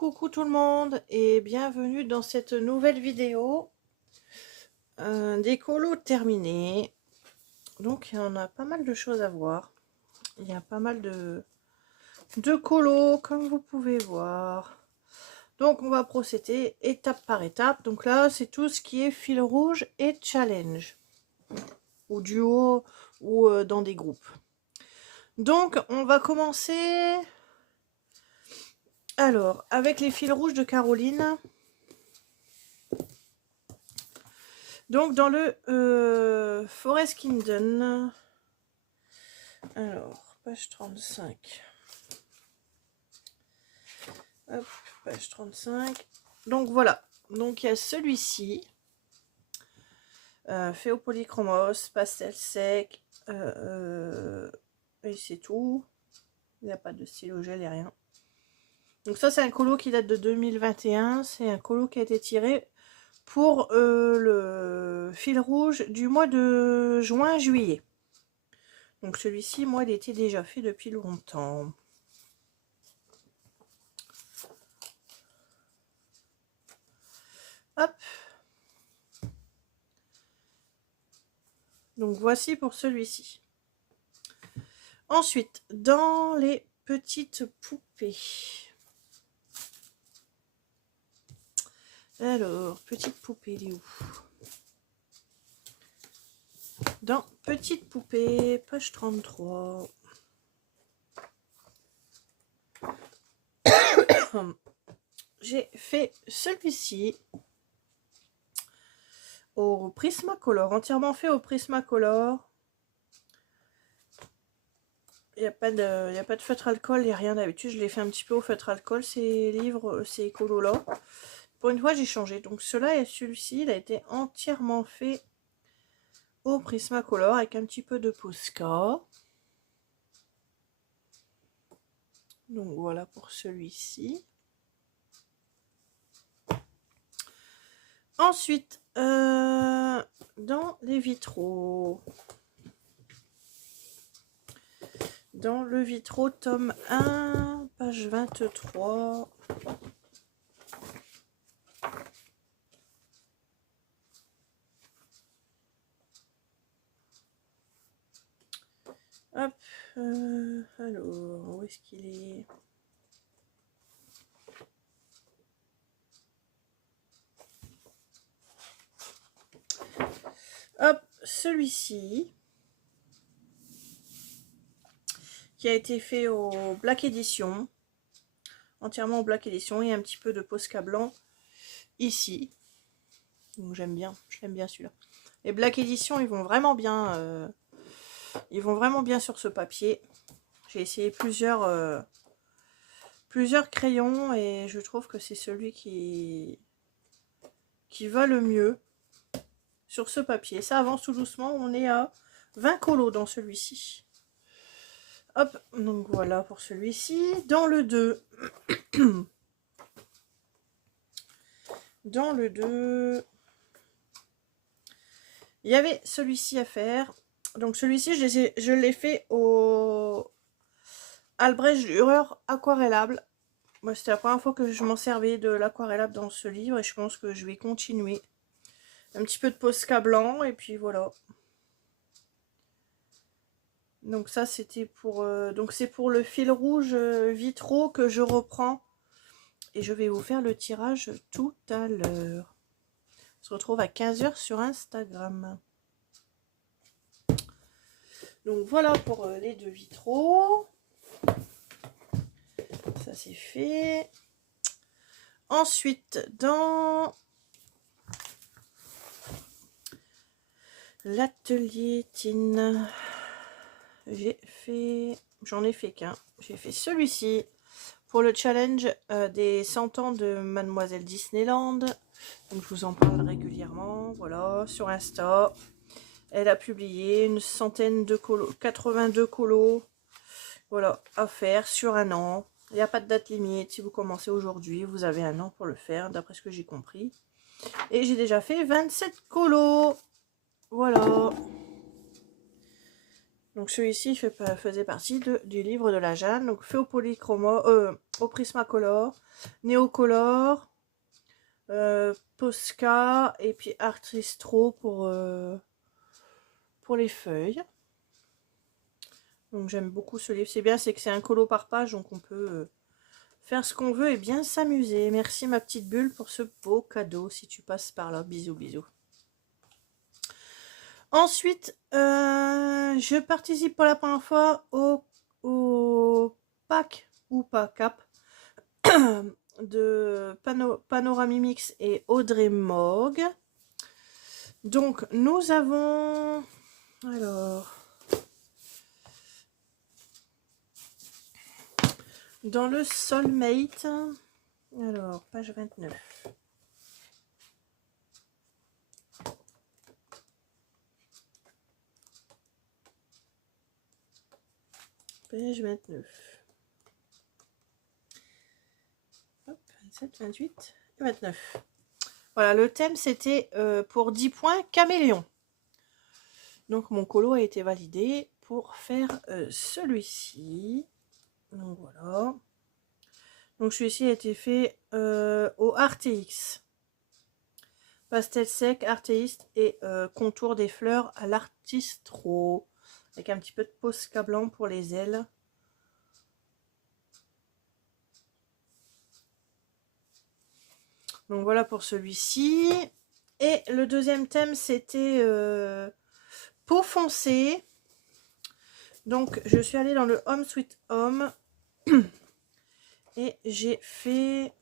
Coucou tout le monde et bienvenue dans cette nouvelle vidéo des colos terminés. Donc il y en a pas mal de choses à voir. Il y a pas mal de colos comme vous pouvez voir. Donc on va procéder étape par étape. Donc là c'est tout ce qui est fil rouge et challenge. Ou duo ou dans des groupes. Donc on va commencer... Alors, avec les fils rouges de Caroline... Donc, dans le Forest Kingdom, alors, page 35. Hop, page 35. Donc, voilà. Donc, il y a celui-ci. Fait au polychromos, pastel sec. Et c'est tout. Il n'y a pas de stylo gel et rien. Donc, ça, c'est un colo qui date de 2021. C'est un colo qui a été tiré pour le fil rouge du mois de juin-juillet. Donc celui-ci, moi, il était déjà fait depuis longtemps. Hop. Donc voici pour celui-ci. Ensuite, dans les petites poupées. Alors, petite poupée, il est où? Dans petite poupée, page 33. J'ai fait celui-ci au Prismacolor, entièrement fait au Prismacolor. Il n'y a pas de feutre alcool, il n'y a rien d'habitude. Je l'ai fait un petit peu au feutre alcool, ces livres, ces colos là. Pour une fois, j'ai changé. Donc, cela et celui-ci, il a été entièrement fait au Prismacolor avec un petit peu de Posca. Donc, voilà pour celui-ci. Ensuite, dans les vitraux. Dans le vitraux, tome 1, page 23. Hop, alors, où est-ce qu'il est? Hop, celui-ci, qui a été fait au Black Edition, entièrement au Black Edition, et un petit peu de Posca blanc ici. Donc j'aime bien, je l'aime bien celui-là. Les Black Edition, ils vont vraiment bien sur ce papier. J'ai essayé plusieurs crayons et je trouve que c'est celui qui va le mieux sur ce papier. Ça avance tout doucement, on est à 20 colos dans celui-ci. Hop, donc voilà pour celui-ci. Dans le 2, dans le 2, il y avait celui-ci à faire. Donc celui-ci, je l'ai fait au Albrecht Dürer aquarellable. Moi, c'était la première fois que je m'en servais de l'aquarellable dans ce livre et je pense que je vais continuer. Un petit peu de Posca blanc et puis voilà. Donc ça, c'était pour... donc c'est pour le fil rouge vitraux que je reprends. Et je vais vous faire le tirage tout à l'heure. On se retrouve à 15 h sur Instagram. Donc voilà pour les deux vitraux. Ça c'est fait. Ensuite, dans l'atelier Tine, j'en ai fait qu'un. J'ai fait celui-ci pour le challenge des 100 ans de Mademoiselle Disneyland. Donc je vous en parle régulièrement, voilà, sur Insta. Elle a publié une centaine de colos, 82 colos, voilà, à faire sur un an. Il n'y a pas de date limite. Si vous commencez aujourd'hui, vous avez un an pour le faire, d'après ce que j'ai compris. Et j'ai déjà fait 27 colos. Voilà. Donc celui-ci faisait partie du livre de la Jeanne. Donc fait au au Prismacolor, Neocolor, Posca et puis Artistro pour les feuilles. Donc j'aime beaucoup ce livre. C'est bien, c'est que c'est un colo par page, donc on peut faire ce qu'on veut et bien s'amuser. Merci ma petite bulle pour ce beau cadeau si tu passes par là. Bisous, bisous. Ensuite, je participe pour la première fois au pack ou pas cap de Panoramimix et Audrey Mogg. Donc nous avons alors dans le Soulmate, alors page 29. Page 29. Hop, 27, 28 et 29. Voilà, le thème c'était pour 10 points caméléon. Donc mon colo a été validé pour faire celui-ci. Donc voilà. Donc celui-ci a été fait au Arteix. Pastel sec, Artéiste et contour des fleurs à l'Artistro. Avec un petit peu de Posca blanc pour les ailes. Donc voilà pour celui-ci. Et le deuxième thème, c'était peau foncée. Donc je suis allée dans le Home Sweet Home. Et j'ai fait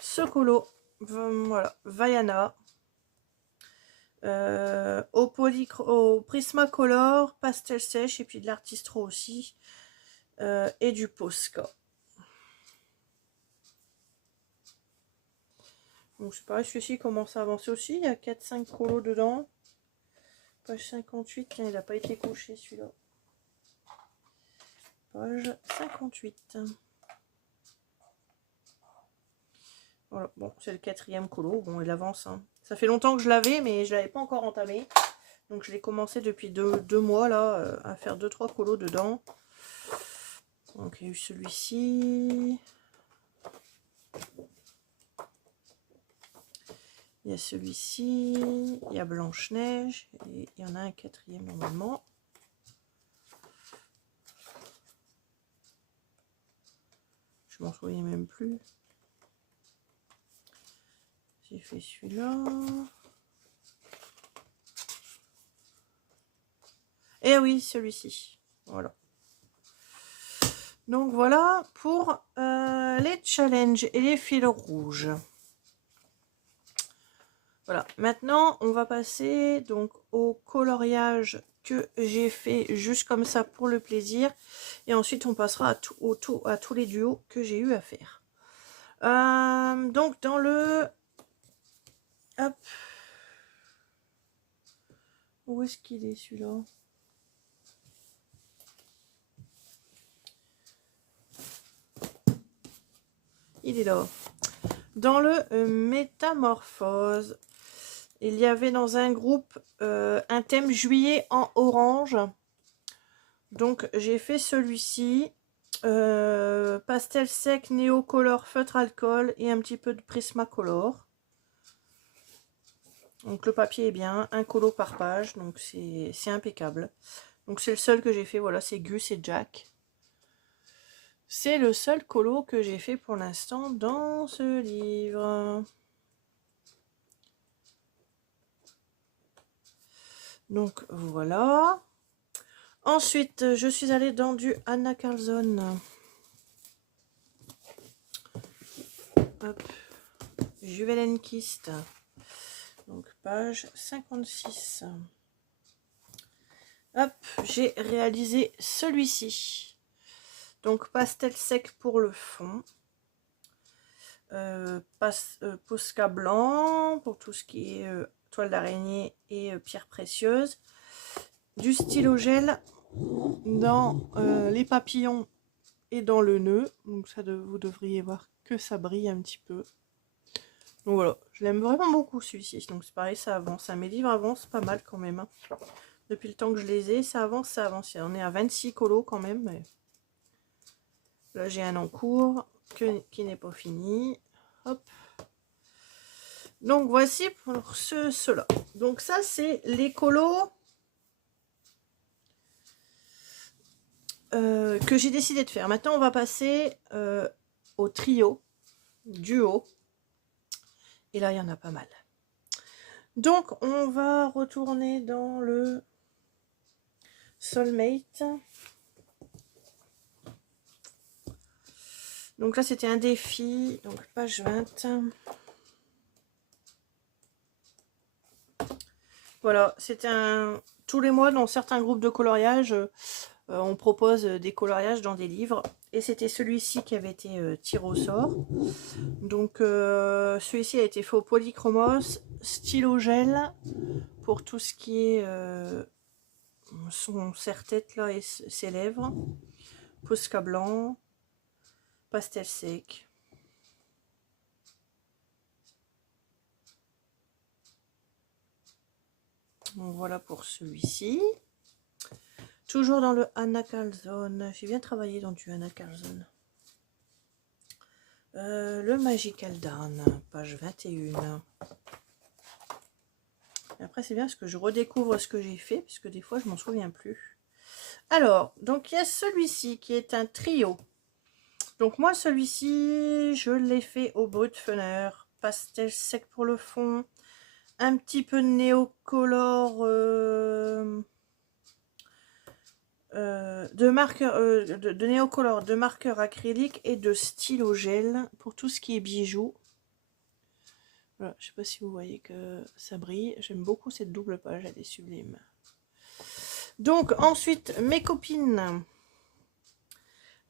ce colo. Voilà, Vaiana. Au Prismacolor, pastel sèche et puis de l'Artistro aussi. Et du Posca. Donc c'est pareil, celui-ci commence à avancer aussi. Il y a 4-5 colos dedans. Page 58, tiens, il n'a pas été couché celui-là. Page 58. Voilà, bon, c'est le 4e colo. Bon, il avance. Hein. Ça fait longtemps que je l'avais, mais je ne l'avais pas encore entamé. Donc je l'ai commencé depuis deux mois là, à faire 2-3 colos dedans. Donc il y a eu celui-ci. Il y a celui-ci, il y a Blanche-Neige, et il y en a un 4e normalement. Je m'en souviens même plus. J'ai fait celui-là. Et oui, celui-ci. Voilà. Donc voilà pour les challenges et les fils rouges. Voilà, maintenant on va passer donc au coloriage que j'ai fait juste comme ça pour le plaisir. Et ensuite on passera à tous les duos que j'ai eu à faire. Donc dans le... Hop. Où est-ce qu'il est celui-là? Il est là. Dans le Métamorphose. Il y avait dans un groupe un thème juillet en orange. Donc j'ai fait celui-ci. Pastel sec, néocolor, feutre alcool et un petit peu de Prismacolor. Donc le papier est bien, un colo par page, donc c'est impeccable. Donc c'est le seul que j'ai fait, voilà, c'est Gus et Jack. C'est le seul colo que j'ai fait pour l'instant dans ce livre. Donc voilà. Ensuite, je suis allée dans du Anna Carlson. Hop. Juwelenkist. Donc page 56. Hop, j'ai réalisé celui-ci. Donc pastel sec pour le fond. Posca blanc pour tout ce qui est toile d'araignée et pierres précieuses. Du stylo gel dans les papillons et dans le nœud. Donc ça, vous devriez voir que ça brille un petit peu. Donc voilà, je l'aime vraiment beaucoup celui-ci. Donc c'est pareil, ça avance. Mes livres avancent pas mal quand même. Hein. Depuis le temps que je les ai, ça avance, ça avance. On est à 26 colos quand même. Mais Là, j'ai un en cours qui n'est pas fini. Hop. Donc, voici pour ceux-là. Donc, ça, c'est les colos que j'ai décidé de faire. Maintenant, on va passer au trio, duo. Et là, il y en a pas mal. Donc, on va retourner dans le Soulmate. Donc là, c'était un défi. Donc, page 20. Voilà, c'était un... Tous les mois, dans certains groupes de coloriage, on propose des coloriages dans des livres. Et c'était celui-ci qui avait été tiré au sort. Donc, celui-ci a été fait au polychromos, stylo gel, pour tout ce qui est son serre-tête là et ses lèvres. Posca blanc, pastel sec. Donc voilà pour celui-ci. Toujours dans le Anna Carlson. J'ai bien travaillé dans du Anna Carlson. Le Magical Dawn, page 21. Et après, c'est bien parce que je redécouvre ce que j'ai fait, puisque des fois, je m'en souviens plus. Alors, donc il y a celui-ci qui est un trio. Donc moi, celui-ci, je l'ai fait au Brutfunner. Pastel sec pour le fond. Un petit peu de néocolore de marqueur de néocolore, de marqueur acrylique et de stylo gel pour tout ce qui est bijoux. Voilà, je sais pas si vous voyez que ça brille. J'aime beaucoup cette double page, elle est sublime. Donc ensuite mes copines,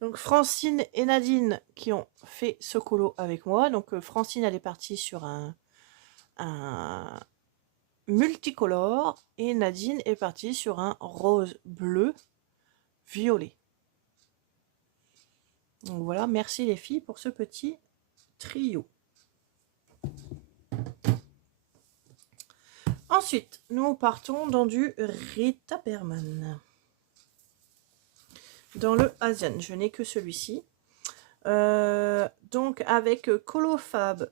donc Francine et Nadine, qui ont fait ce colo avec moi. Donc Francine, elle est partie sur un multicolore et Nadine est partie sur un rose bleu violet. Donc voilà, merci les filles pour ce petit trio. Ensuite, nous partons dans du Rita Berman. Dans le Asian, je n'ai que celui-ci. Donc avec Colo Fab,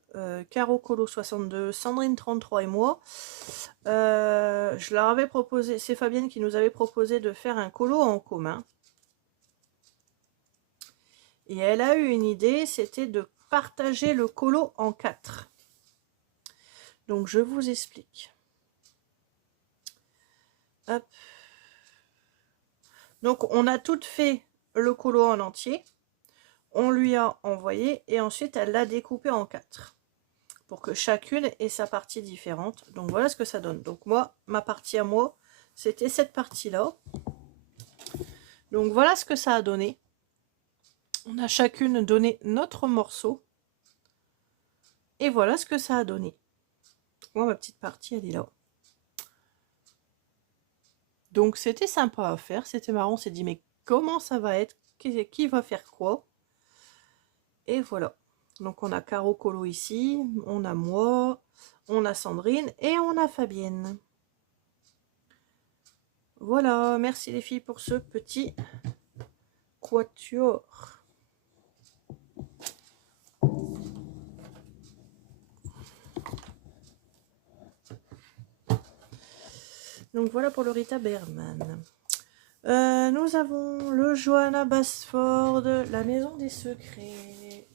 Caro Colo 62, Sandrine 33 et moi, je leur avais proposé, c'est Fabienne qui nous avait proposé de faire un colo en commun. Et elle a eu une idée, c'était de partager le colo en 4. Donc je vous explique. Hop. Donc on a toutes fait le colo en entier. On lui a envoyé et ensuite elle l'a découpé en 4 pour que chacune ait sa partie différente. Donc voilà ce que ça donne. Donc moi, ma partie à moi, c'était cette partie-là. Donc voilà ce que ça a donné. On a chacune donné notre morceau. Et voilà ce que ça a donné. Moi, ma petite partie, elle est là. Donc c'était sympa à faire, c'était marrant. On s'est dit, mais comment ça va être? Qui va faire quoi? Et voilà. Donc on a Caro Colo ici, on a moi, on a Sandrine et on a Fabienne. Voilà, merci les filles pour ce petit quatuor. Donc voilà pour le Rita Berman. Nous avons le Johanna Basford, la maison des secrets.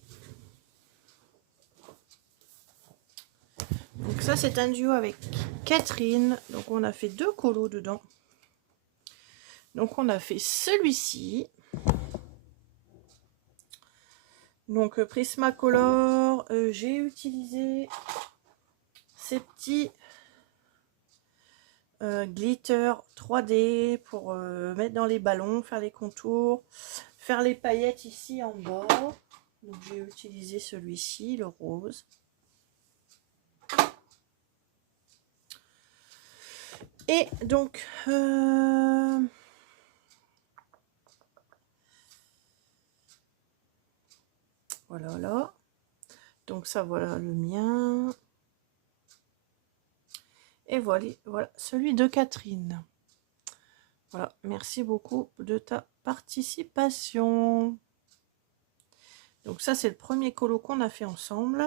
Donc ça c'est un duo avec Catherine. Donc on a fait 2 colos dedans. Donc on a fait celui-ci. Donc Prismacolor, j'ai utilisé ces petits glitter 3D pour mettre dans les ballons, faire les contours, faire les paillettes ici en bas. Donc j'ai utilisé celui-ci, le rose. Et donc voilà là. Donc ça voilà le mien. Et voilà, voilà celui de Catherine. Voilà, merci beaucoup de ta participation. Donc ça, c'est le premier colo qu'on a fait ensemble.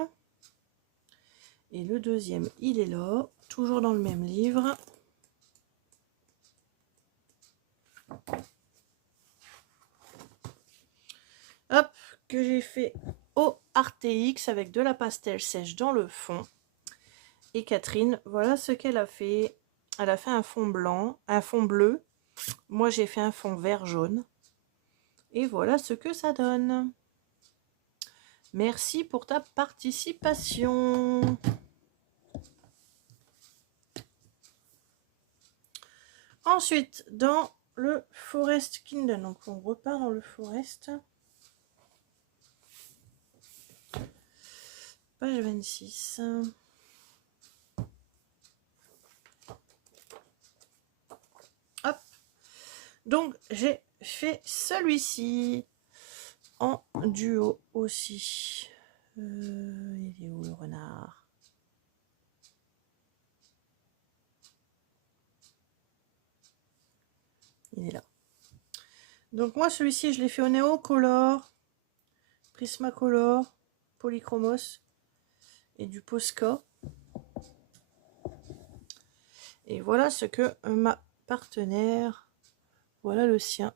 Et le deuxième, il est là, toujours dans le même livre. Hop, que j'ai fait au Artx avec de la pastel sèche dans le fond. Et Catherine, voilà ce qu'elle a fait. Elle a fait un fond blanc, un fond bleu. Moi, j'ai fait un fond vert jaune. Et voilà ce que ça donne. Merci pour ta participation. Ensuite, dans le Forest Kindle. Donc, on repart dans le Forest. Page 26. Hop. Donc, j'ai fait celui-ci en duo aussi. Il est où le renard? Il est là. Donc moi celui-ci je l'ai fait au Neocolor, Prismacolor, Polychromos et du Posca. Et voilà ce que ma partenaire, voilà le sien.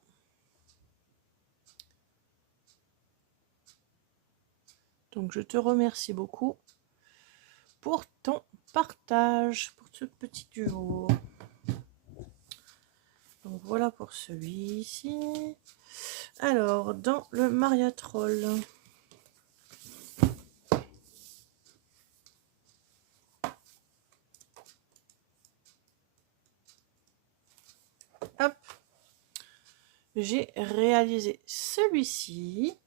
Donc je te remercie beaucoup pour ton partage, pour ce petit duo. Donc voilà pour celui-ci. Alors, dans le Mariatrol. Hop. J'ai réalisé celui-ci.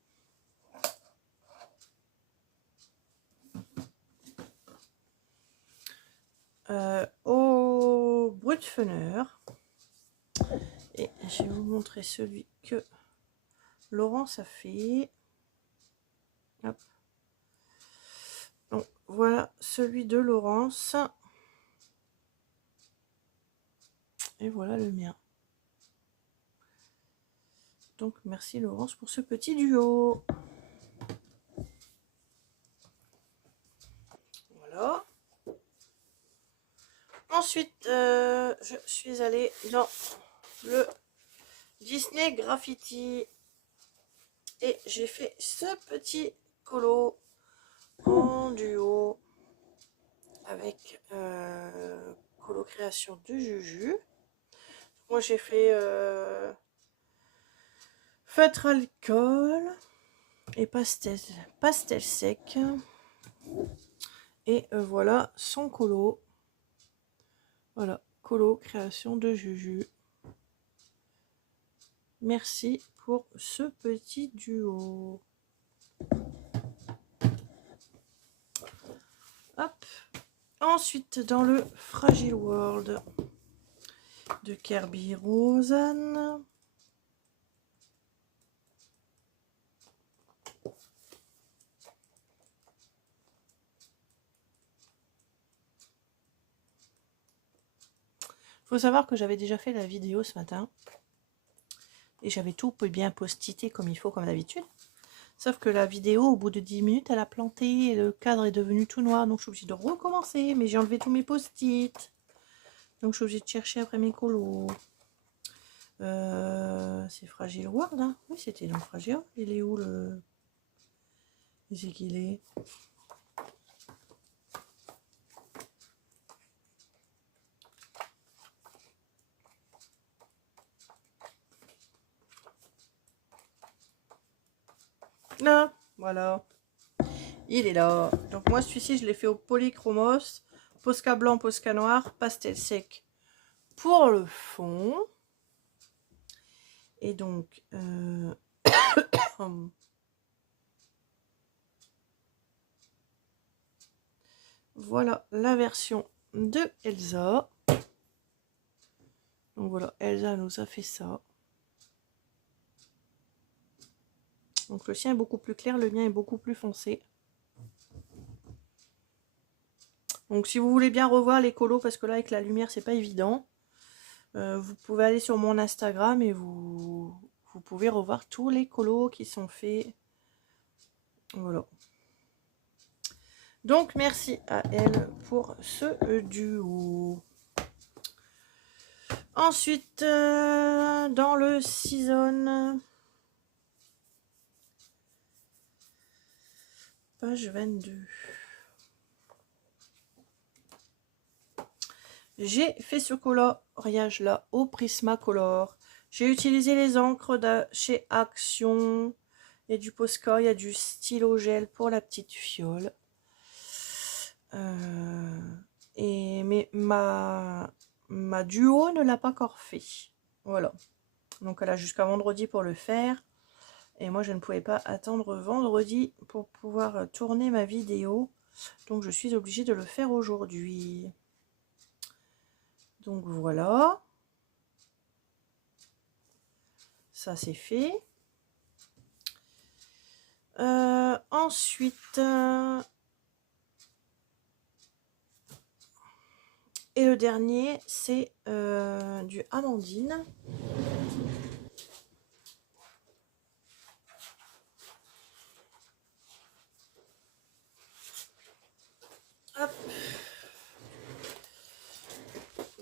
Au Brutfunner. Et je vais vous montrer celui que Laurence a fait. Hop. Donc voilà celui de Laurence. Et voilà le mien. Donc merci Laurence pour ce petit duo. Voilà. Ensuite, je suis allée dans le Disney Graffiti. Et j'ai fait ce petit colo en duo avec colo création de Juju. Moi j'ai fait feutre alcool et pastel sec. Et voilà son colo. Voilà, colo création de Juju. Merci pour ce petit duo. Hop. Ensuite, dans le Fragile World de Kirby Rosanne. Faut savoir que j'avais déjà fait la vidéo ce matin. Et j'avais tout bien post-ité comme il faut, comme d'habitude. Sauf que la vidéo, au bout de 10 minutes, elle a planté et le cadre est devenu tout noir. Donc je suis obligée de recommencer. Mais j'ai enlevé tous mes post-it. Donc je suis obligée de chercher après mes colos. C'est Fragile World, hein. Oui, c'était dans Fragile. Il est où le... C'est qu'il est... Là, voilà. Il est là. Donc moi, celui-ci, je l'ai fait au Polychromos. Posca blanc, Posca noir, pastel sec pour le fond. Et donc... voilà la version de Elsa. Donc voilà, Elsa nous a fait ça. Donc le sien est beaucoup plus clair, le mien est beaucoup plus foncé. Donc si vous voulez bien revoir les colos, parce que là avec la lumière c'est pas évident, vous pouvez aller sur mon Instagram et vous pouvez revoir tous les colos qui sont faits Voilà. Donc, merci à elle pour ce duo. Ensuite, dans le Season, page 22. J'ai fait ce coloriage-là au Prismacolor. J'ai utilisé les encres de chez Action. Il y a du Posca, il y a du stylo gel pour la petite fiole. Mais ma duo ne l'a pas encore fait. Voilà. Donc elle a jusqu'à vendredi pour le faire. Et moi je ne pouvais pas attendre vendredi pour pouvoir tourner ma vidéo. Donc je suis obligée de le faire aujourd'hui. Donc voilà. Ça c'est fait. Ensuite, et le dernier, c'est du Amandine. Hop.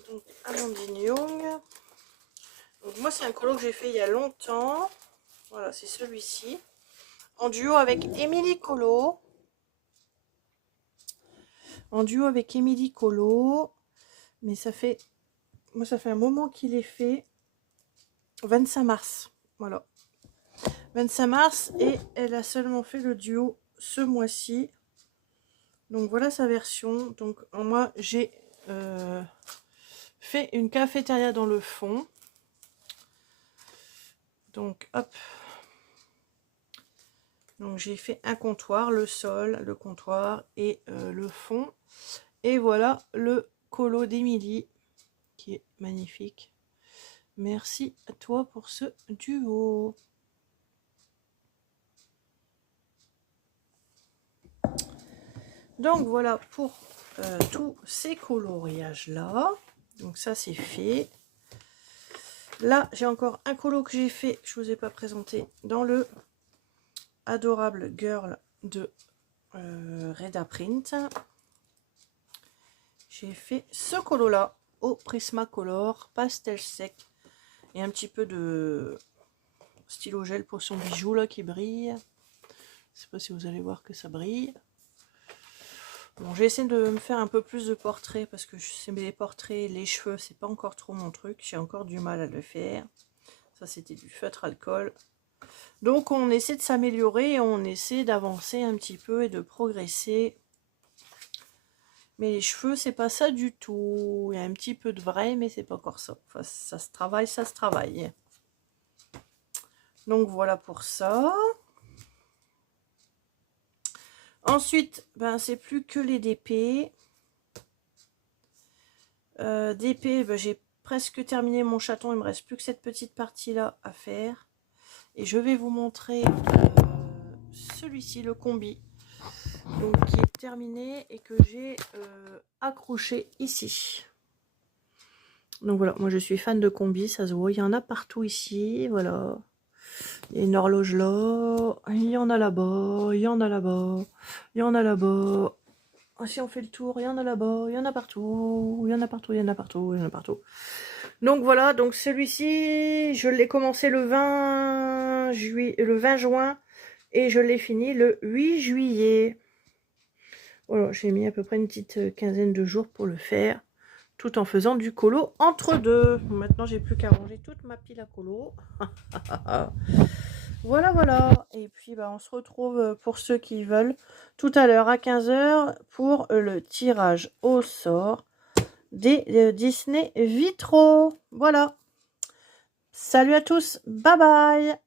Donc, Amandine Young. Donc, moi, c'est un colo que j'ai fait il y a longtemps. Voilà, c'est celui-ci. En duo avec Émilie Colo. Mais ça fait... Moi, ça fait un moment qu'il est fait. 25 mars. Voilà. 25 mars. Et elle a seulement fait le duo ce mois-ci. Donc, voilà sa version. Donc, moi, j'ai fait une cafétéria dans le fond. Donc, hop. Donc, j'ai fait un comptoir, le sol, le comptoir et le fond. Et voilà le colo d'Émilie, qui est magnifique. Merci à toi pour ce duo. Donc, voilà pour tous ces coloriages-là. Donc, ça, c'est fait. Là, j'ai encore un colo que j'ai fait, je ne vous ai pas présenté, dans le Adorable Girl de Reda Print. J'ai fait ce colo là au Prismacolor pastel sec et un petit peu de stylo gel pour son bijou là qui brille. Je ne sais pas si vous allez voir que ça brille. Bon, j'ai essayé de me faire un peu plus de portraits parce que c'est les portraits, les cheveux, c'est pas encore trop mon truc. J'ai encore du mal à le faire. Ça, c'était du feutre alcool. Donc, on essaie de s'améliorer, on essaie d'avancer un petit peu et de progresser. Mais les cheveux, c'est pas ça du tout. Il y a un petit peu de vrai, mais c'est pas encore ça. Enfin, ça se travaille, ça se travaille. Donc, voilà pour ça. Ensuite, ben, c'est plus que les DP. DP, ben, j'ai presque terminé mon chaton. Il me reste plus que cette petite partie-là à faire. Et je vais vous montrer celui-ci, le combi. Donc, qui est terminé et que j'ai accroché ici. Donc voilà, moi je suis fan de combi, ça se voit, il y en a partout ici, voilà. Il y a une horloge là, il y en a là-bas, il y en a là-bas, il y en a là-bas. Ah, si on fait le tour, il y en a là-bas, il y en a partout, il y en a partout, il y en a partout, il y en a partout. Donc voilà, donc celui-ci, je l'ai commencé le 20 juin et je l'ai fini le 8 juillet. Voilà, j'ai mis à peu près une petite quinzaine de jours pour le faire, tout en faisant du colo entre deux. Maintenant, j'ai plus qu'à ranger toute ma pile à colo. Voilà, voilà. Et puis, bah, on se retrouve pour ceux qui veulent tout à l'heure à 15 h pour le tirage au sort des Disney Vitraux. Voilà. Salut à tous. Bye bye.